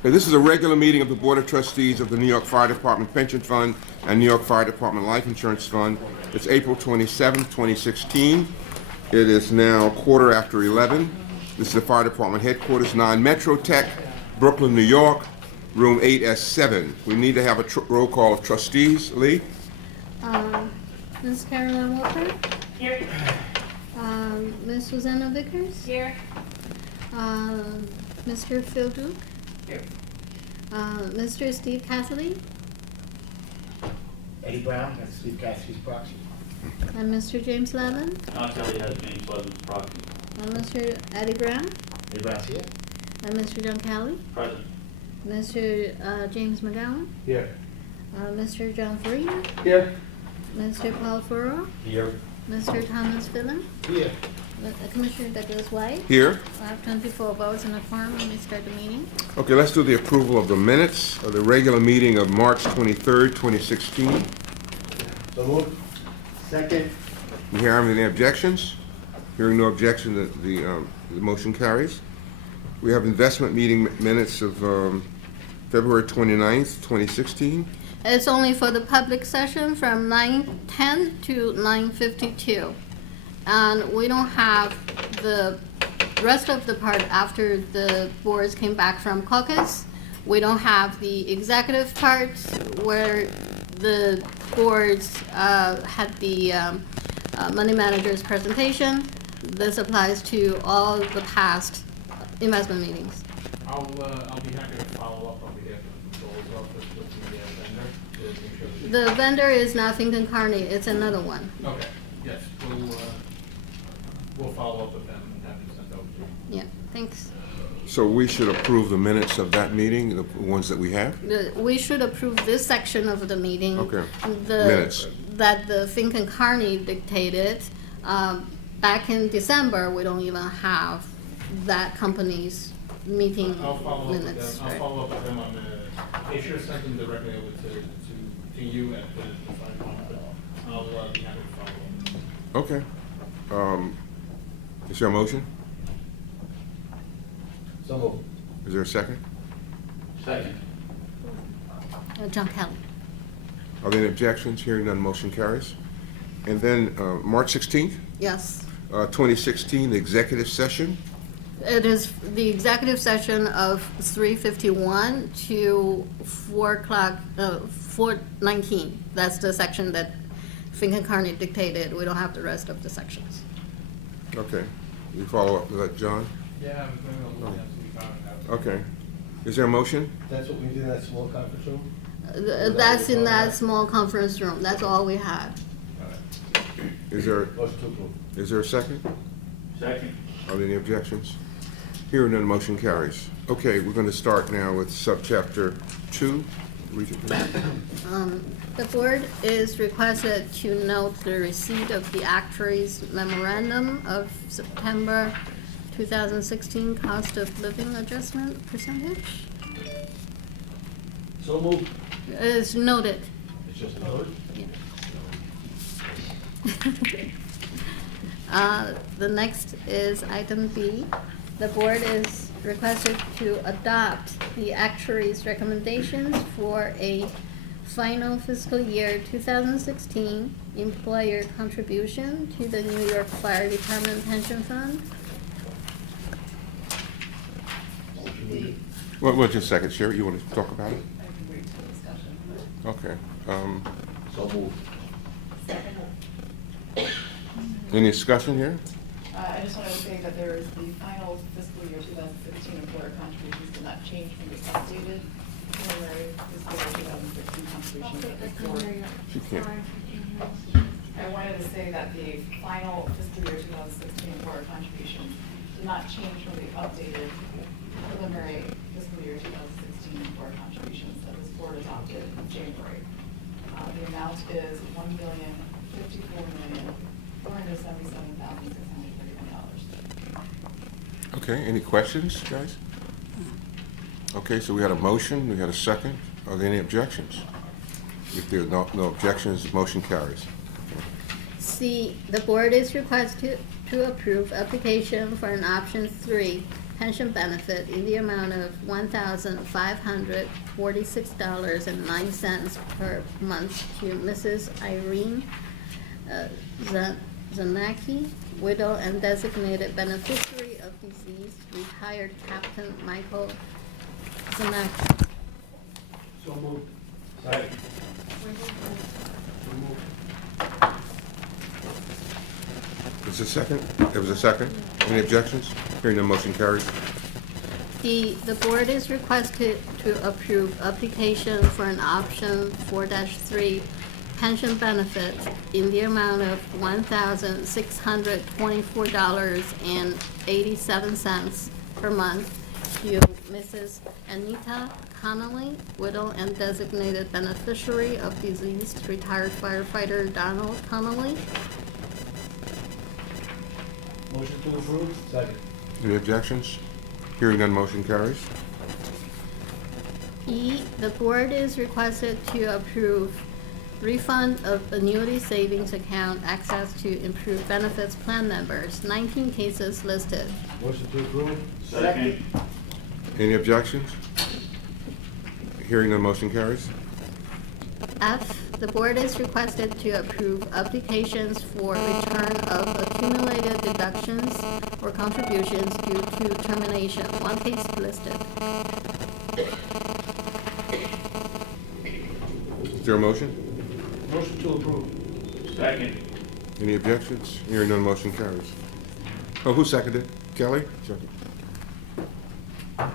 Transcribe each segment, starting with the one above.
Okay, this is a regular meeting of the Board of Trustees of the New York Fire Department Pension Fund and New York Fire Department Life Insurance Fund. It's April 27th, 2016. It is now 11:15. This is the Fire Department Headquarters, 9 Metro Tech, Brooklyn, New York, room 8S7. We need to have a roll call of trustees. Lee? Ms. Caroline Walker? Here. Ms. Susanna Vickers? Here. Mr. Phil Duke? Here. Mr. Steve Cassidy? Eddie Brown, that's Steve Cassidy's proxy. And Mr. James Levin? Kelly has James Levin's proxy. And Mr. Eddie Brown? Eddie Brown's here. And Mr. John Kelly? Present. Mr. James McGowan? Here. Mr. John Farina? Here. Mr. Paul Furrow? Here. Mr. Thomas Phelan? Here. Commissioner Douglas White? Here. I have 24 votes in the forum when we start the meeting. Okay, let's do the approval of the minutes of the regular meeting of March 23rd, 2016. So moved. Second. You hear any objections? Hearing no objection, the motion carries. We have investment meeting minutes of February 29th, 2016. It's only for the public session from 9:10 to 9:52. And we don't have the rest of the part after the boards came back from caucus. We don't have the executive part where the boards had the money manager's presentation. This applies to all the past investment meetings. I'll be happy to follow up on behalf of the controller's office with the vendor to make sure that. The vendor is not Finken Carney, it's another one. Okay, yes, we'll follow up with them and have them sent over to you. Yeah, thanks. So we should approve the minutes of that meeting, the ones that we have? We should approve this section of the meeting. Okay. The, Minutes. That the Finken Carney dictated. Back in December, we don't even have that company's meeting I'll follow up with minutes. them, I'll right? follow up with them on they should have sent them directly over to you at the fire department, but I'll be happy to follow up. Okay. Is there a motion? So moved. Is there a second? Second. John Kelly. Are there any objections? Hearing none, motion carries. And then March 16th, Yes. 2016, the executive session. It is the executive session of 3:51 to 4:19. That's the section that Finken Carney dictated. We don't have the rest of the sections. Okay. You follow up with that, John? Yeah, I'm going to look at it, we found it out. Okay. Is there a motion? That's what we did in that small conference room? That's in that small conference room. That's all we had. Is there Motion to approve. is there a second? Second. Are there any objections? Hearing none, motion carries. Okay, we're going to start now with subchapter 2. The board is requested to note the receipt of the actuary's memorandum of September 2016 cost of living adjustment percentage. So moved. Is noted. It's just noted? The next is item B. The board is requested to adopt the actuary's recommendations for a final fiscal year 2016 employer contribution to the New York Fire Department Pension Fund. Well, just a second, Sherry. You want to talk about it? I can wait till discussion. Okay. So moved. Any discussion here? I just wanted to say that there is the final fiscal year 2016 employer contributions did not change from the updated preliminary fiscal year 2016 contributions that the board. She can't. I wanted to say that the final fiscal year 2016 employer contributions did not change from the updated preliminary fiscal year 2016 employer contributions that this board adopted in January. The amount is $1,054,477,631. Okay, any questions, guys? Okay, so we had a motion, we had a second. Are there any objections? If there are no objections, the motion carries. C, the board is requested to approve application for an option 3 pension benefit in the amount of $1,546.09 per month to Mrs. Irene Zanaki, widow and designated beneficiary of deceased retired Captain Michael Zanaki. So moved. Second. Is a second? There was a second. Any objections? Hearing none, motion carries. D, the board is requested to approve application for an option 4-3 pension benefit in the amount of $1,624.87 per month to Mrs. Anita Connolly, widow and designated beneficiary of deceased retired firefighter Donald Connolly. Motion to approve. Second. Any objections? Hearing none, motion carries. E, the board is requested to approve refund of annuity savings account access to improved benefits plan members, 19 cases listed. Motion to approve. Second. Any objections? Hearing none, motion carries. F, the board is requested to approve applications for return of accumulated deductions or contributions due to termination, 1 case listed. Is there a motion? Motion to approve. Second. Any objections? Hearing none, motion carries. Oh, who seconded? Kelly? Second.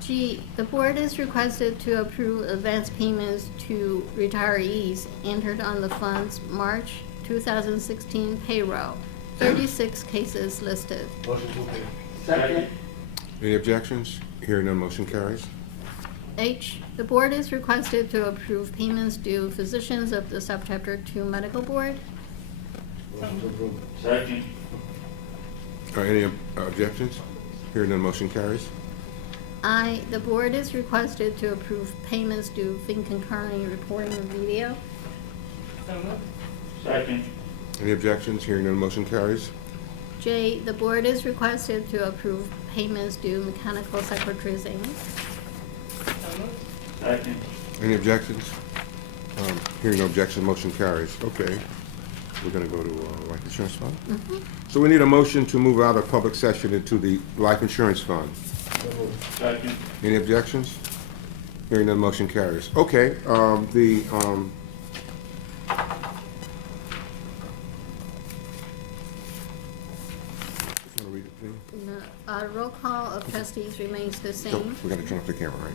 G, the board is requested to approve advance payments to retirees entered on the fund's March 2016 payroll, 36 cases listed. Motion to approve. Second. Any objections? Hearing none, motion carries. H, the board is requested to approve payments due physicians of the Subchapter 2 Medical Board. Motion to approve. Second. Any objections? Hearing none, motion carries. I, the board is requested to approve payments due fin concurring reporting and video. Second. Any objections? Hearing none, motion carries. J, the board is requested to approve payments due mechanical secretaries Inc. Second. Any objections? Hearing no objection, motion carries. Okay. We're going to go to life insurance fund. So we need a motion to move out of public session into the life insurance fund. So moved. Second. Any objections? Hearing none, motion carries. Okay, wanna read it, please? Roll call of trustees remains the So, same. we gotta turn off the camera, right?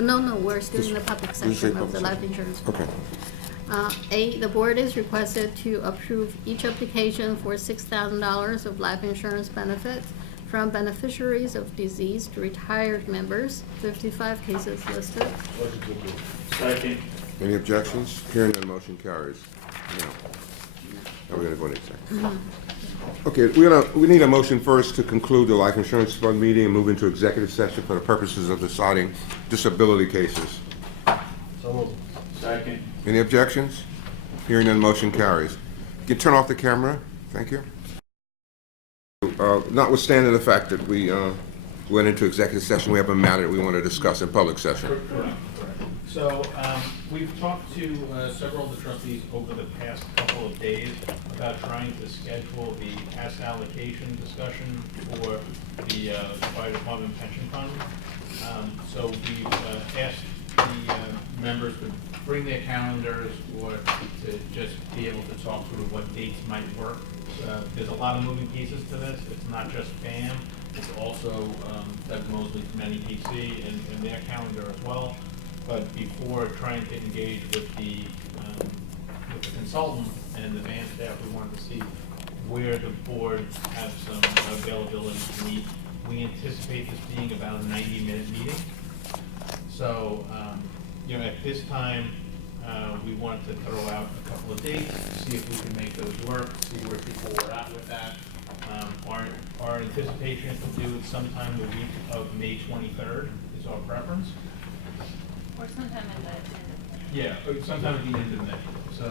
No, we're still in the public This is a section of public the life section. insurance. Okay. A, the board is requested to approve each application for $6,000 of life insurance benefits from beneficiaries of deceased retired members, 55 cases listed. Motion to approve. Second. Any objections? Hearing none, motion carries. Now we're gonna go into executive. Okay, we need a motion first to conclude the life insurance fund meeting and move into executive session for the purposes of deciding disability cases. So moved. Second. Any objections? Hearing none, motion carries. You can turn off the camera. Thank you. Notwithstanding the fact that we went into executive session, we have a matter that we want to discuss in public session. Correct. So, we've talked to several of the trustees over the past couple of days about trying to schedule the cash allocation discussion for the fire department pension fund. So we've asked the members to bring their calendars or to just be able to talk through what dates might work. There's a lot of moving pieces to this. It's not just FAM, it's also Doug Mosley from NEPC and their calendar as well. But before trying to engage with the consultant and the van staff, we wanted to see where the board has some availability to meet. We anticipate this being about a 90-minute meeting. So, at this time, we wanted to throw out a couple of dates, see if we can make those work, see where people were at with that. Our anticipation is to do it sometime the week of May 23rd is our preference. Or sometime at the end of May. Yeah, sometime at the end of May. So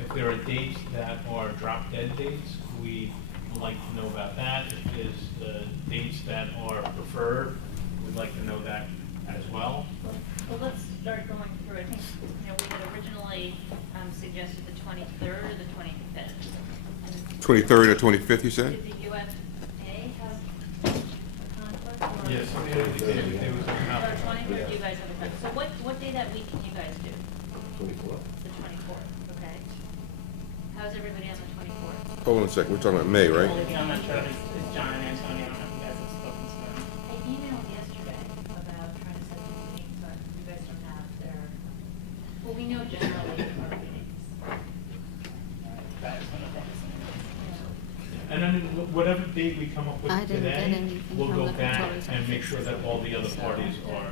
if there are dates that are drop dead dates, we would like to know about that. If there's dates that are preferred, we'd like to know that as well. Well, let's start going through, I think, we had originally suggested the 23rd or the 25th. And 23rd or 25th, you said? Did the UFA have a conflict? Or- Yes, there was a Or conflict. 23rd, do you guys have a conflict? So what day that week can you guys do? 24th. The 24th, okay? How's everybody on the 24th? Hold on a second, we're talking about May, right? I'm not sure if it's John and Antonio, I don't know if you guys have spoken to them. I emailed yesterday about trying to set the meetings, but you guys don't have their, well, we know generally our meetings. That is one of them. And then whatever date we come up with I didn't get today, anything we'll from go the back controller's and make office. sure that all the other parties are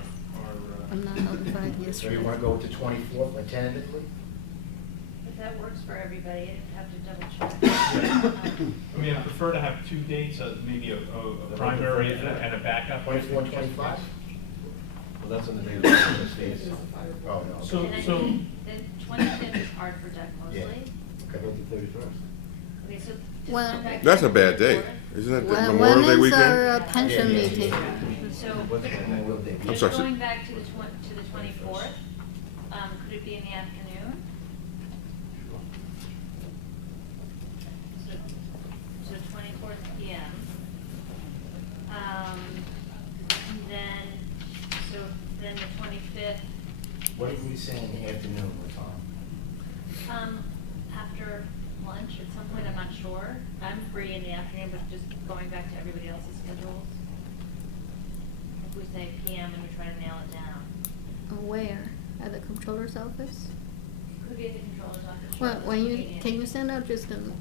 I'm not notified So yesterday. you wanna go with the 24th, like tentatively? If that works for everybody, I'd have to double check. I mean, I prefer to have two dates, maybe a primary and a backup. 24, 25? Well, that's on the day of the trustees. Oh, no. So- And I think the 25th is hard for Doug Mosley. How about the 31st? Okay, so. just Well- going back to That's a the bad day. 24th. Isn't that the When Memorial Day is weekend? our pension Yeah, yeah, meeting? So, What's the Memorial Day? I'm just sorry, going back to the 24th, could it be in the afternoon? So 24th PM. Then the 25th, What did we say in the afternoon, what time? after lunch at some point, I'm not sure. I'm free in the afternoon, but just going back to everybody else's schedules. If we say PM and we try to nail it down. Where? At the controller's office? Could be at the controller's office. Well, when you, Convenient. can you send out just an?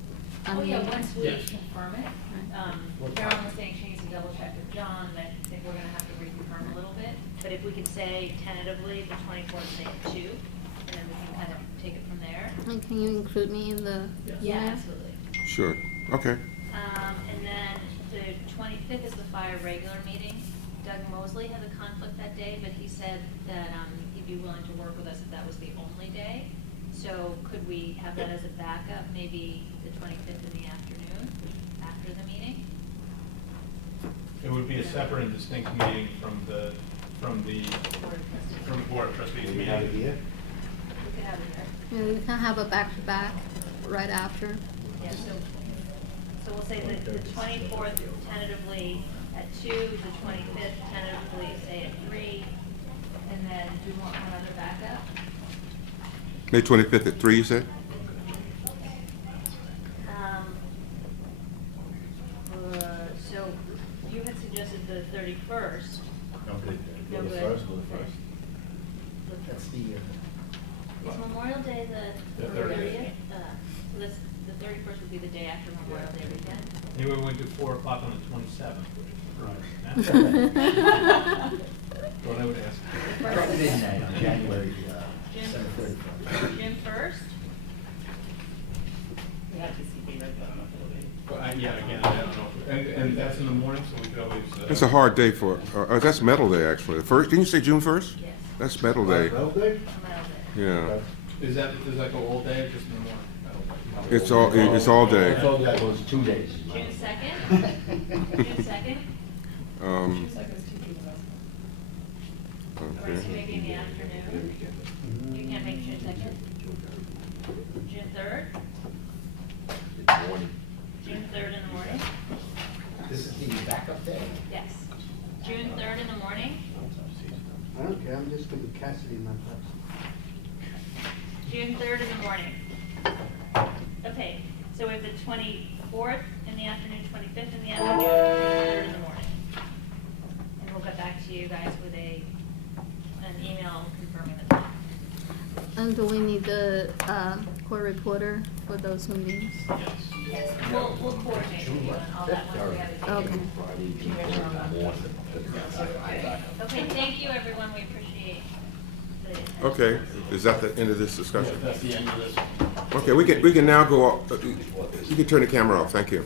Oh, yeah, once we Yes. confirm it. Carolyn was saying she needs to double check with John, and I think we're gonna have to reconfirm a little bit. But if we could say tentatively the 24th, say at 2, and then we can kind of take it from there. And can you include me in the Yeah, email? absolutely. Sure, okay. And then the 25th is the fire regular meeting. Doug Mosley has a conflict that day, but he said that he'd be willing to work with us if that was the only day. So could we have that as a backup, maybe the 25th in the afternoon, after the meeting? It would be a separate and distinct meeting from the Board of Trustees Do we have it meeting. here? We could have it there. Yeah, we can have a back-to-back right after. Yeah, so we'll say that the 24th tentatively at 2, the 25th tentatively say at 3, and then do you want one other backup? May 25th at 3, you said? So you had suggested the 31st. No good. No Go the good. first, go the first. That's the, Is Memorial Day the The 30th? 30th. So that's, the 31st would be the day after Memorial Day weekend? Anyway, we went to 4 o'clock on the 27th, which is right. What I would ask. drop it in that on January, June- December 31st. June 1st? We have to see the right, I don't know if it'll be. Well, yeah, again, I don't know. And that's in the morning, so we could always. That's a hard day for, that's Metal Day, actually. The first, didn't you say June 1st? Yes. That's Metal Day, Well, Day? Memorial Day. yeah. Does that go all day or just in the morning? It's all I day. told you that was 2 days. June 2nd? June 2nd? Um, It's like those two people. Or is it okay. maybe in the afternoon? You can't make June 2nd? June 3rd? June 3rd in the morning? This is the backup day? Yes. June 3rd in the morning? I don't care, I'm just gonna be Cassidy in my place. June 3rd in the morning. Okay, so we have the 24th in the afternoon, 25th in the afternoon, 3rd in the morning. And we'll get back to you guys with an email confirming the time. And do we need the court reporter for those meetings? Yes. Yes, we'll coordinate with you on all that once we have it. Okay. Okay, thank you, everyone, we appreciate the attention. Okay, is that the end of this discussion? That's the end of this. Okay, we can now go, you can turn the camera off, thank you.